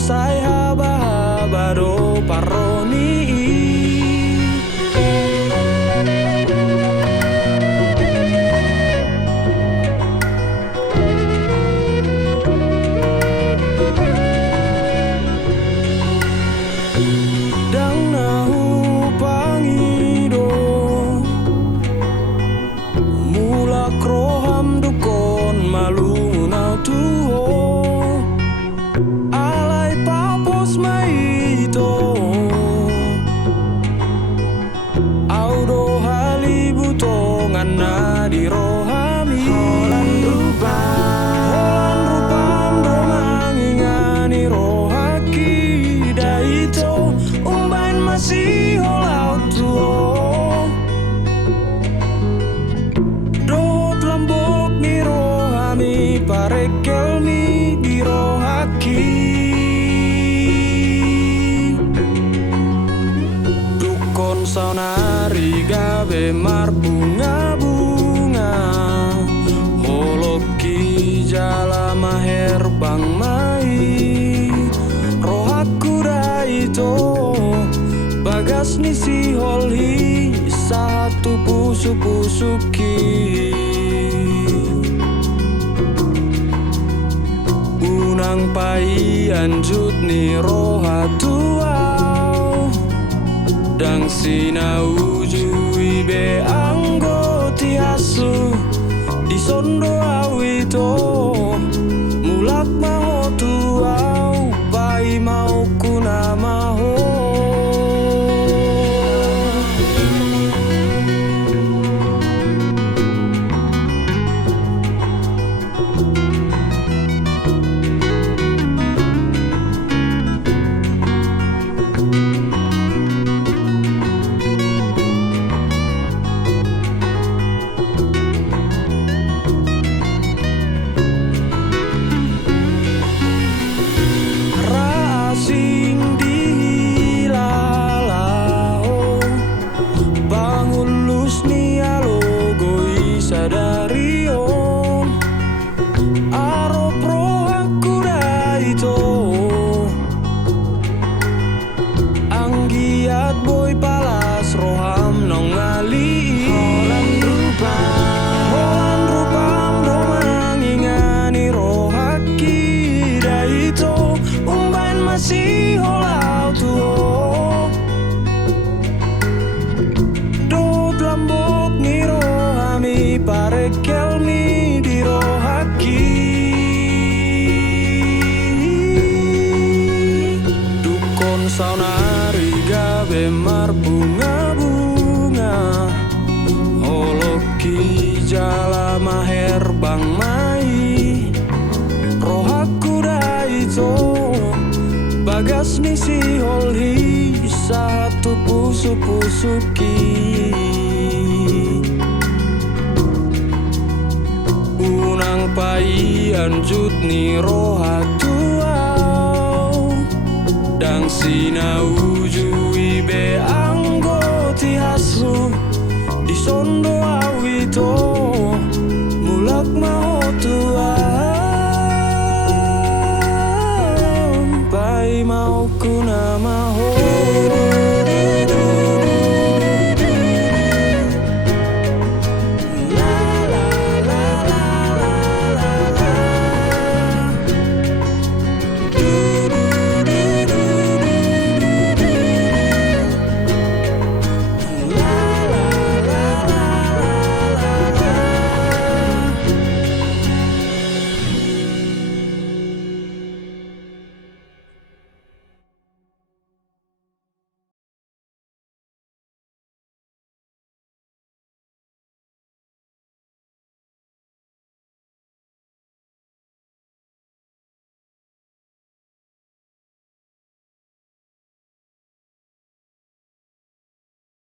sai haba-haba do paroni. Dang nahu pangido mulak roham dukon malu nau tuho alai papos maito audo halibuto ngana di rohami holan rupam do mangingani rohaki daito umbain masih holau tuo dot lambok ni rohami parekel ni di rohaki dukon saunari gabe mar bunga-bunga holoki jala maher bang mai rohaku daito bagas ni si holhi satu pusu-pusuki unang pai anjut ni roha tuau dang sinau jui be anggoti asu di sondo awito mulak maho tuau pai mau kuna maho. Boy palas roham nong ngali holan rupam do mangingani rohaki daito umbain masih holau tuo dot lambok ni rohami parekel ni di rohaki dukon saunari gabe mar bunga-bunga holoki jala maher bang mai rohaku daito bagas ni si holhi satu pusu-pusuki unang pai anjut ni roha tuau dang sinau jui be anggoti hasu di sondo awito mulak maho tuau pai mau kuna